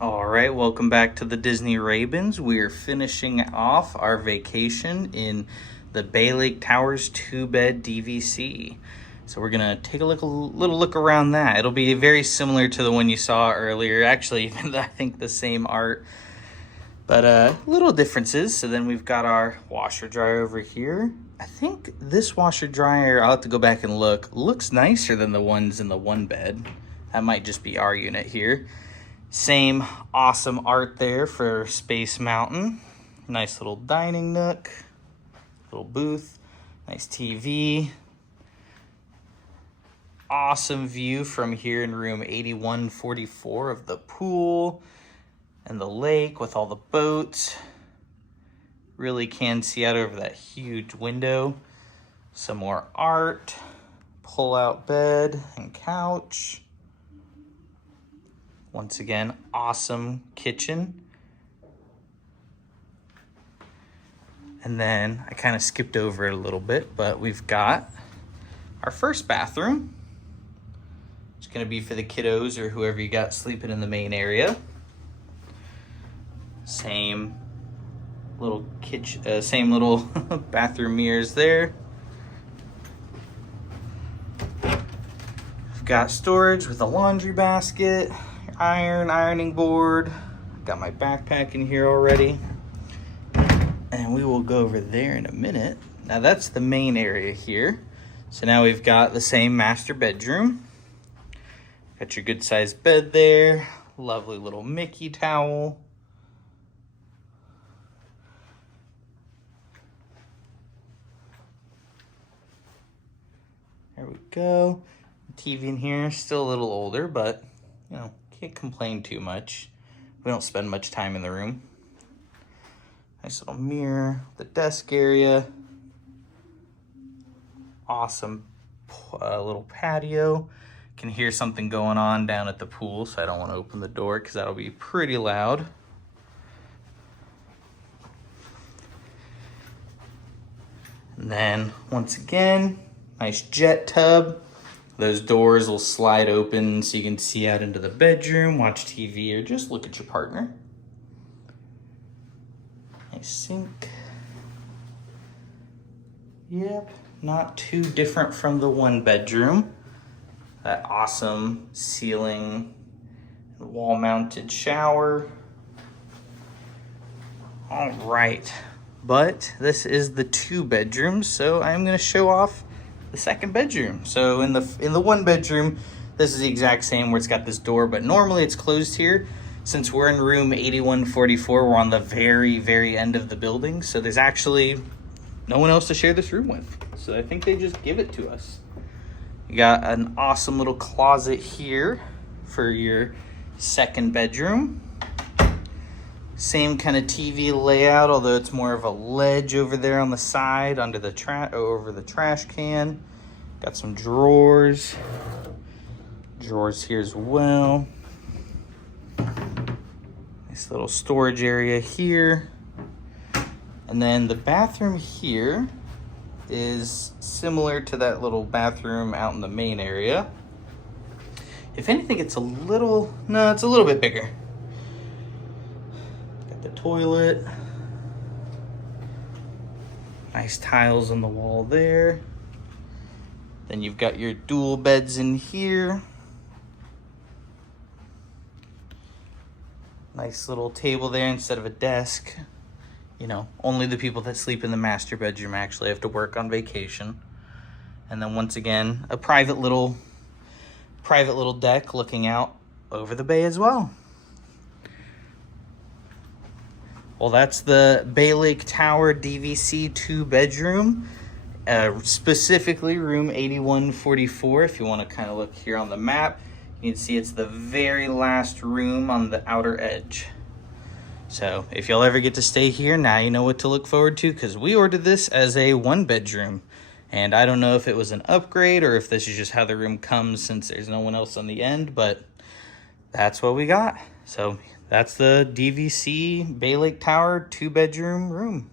All right, welcome back to the Disney Ravens. We're finishing off our vacation in the Bay Lake Towers 2-bed DVC. So we're gonna take a little look around that. It'll be very similar to the one you saw earlier. Actually, even I think the same art, but little differences. So then we've got our washer dryer over here. I think this washer dryer, I'll have to go back and look, looks nicer than the ones in the one bed. That might just be our unit here. Same awesome art there for Space Mountain. Nice little dining nook, little booth, nice TV. Awesome view from here in room 8144 of the pool and the lake with all the boats. Really can see out over that huge window. Some more art, pull-out bed and couch. Once again, awesome kitchen. And then I kind of skipped over it a little bit, but we've got our first bathroom. It's gonna be for the kiddos or whoever you got sleeping in the main area. Same little kitchen, same little bathroom mirrors there. We've got storage with a laundry basket, ironing board. Got my backpack in here already. And we will go over there in a minute. Now that's the main area here. So now we've got the same master bedroom. Got your good sized bed there. Lovely little Mickey towel. There we go. TV in here, still a little older, but you know, can't complain too much. We don't spend much time in the room. Nice little mirror, the desk area. Awesome little patio. Can hear something going on down at the pool, so I don't want to open the door because that'll be pretty loud. And then once again, nice jet tub. Those doors will slide open so you can see out into the bedroom, watch TV, or just look at your partner. Nice sink. Yep, not too different from the one bedroom. That awesome ceiling, wall-mounted shower. All right, but this is the 2 bedrooms, so I'm gonna show off the second bedroom. So in the one bedroom, this is the exact same where it's got this door, but normally it's closed here. Since we're in room 8144, we're on the very end of the building. So there's actually no one else to share this room with. So I think they just give it to us. You got an awesome little closet here for your second bedroom. Same kind of TV layout, although it's more of a ledge over there on the side under the over the trash can. Got some drawers. Drawers here as well. Nice little storage area here. And then the bathroom here is similar to that little bathroom out in the main area. If anything, it's a little bit bigger. The toilet, nice tiles on the wall there. Then you've got your dual beds in here. Nice little table there instead of a desk. You know, only the people that sleep in the master bedroom actually have to work on vacation. And then once again, a private little deck looking out over the bay as well. Well, that's the Bay Lake Tower DVC 2-bedroom, specifically room 8144. If you want to kind of look here on the map, you can see it's the very last room on the outer edge. So if you'll ever get to stay here, now you know what to look forward to, because we ordered this as a 1-bedroom. And I don't know if it was an upgrade or if this is just how the room comes since there's no one else on the end, but that's what we got. So that's the DVC Bay Lake Tower 2-bedroom room.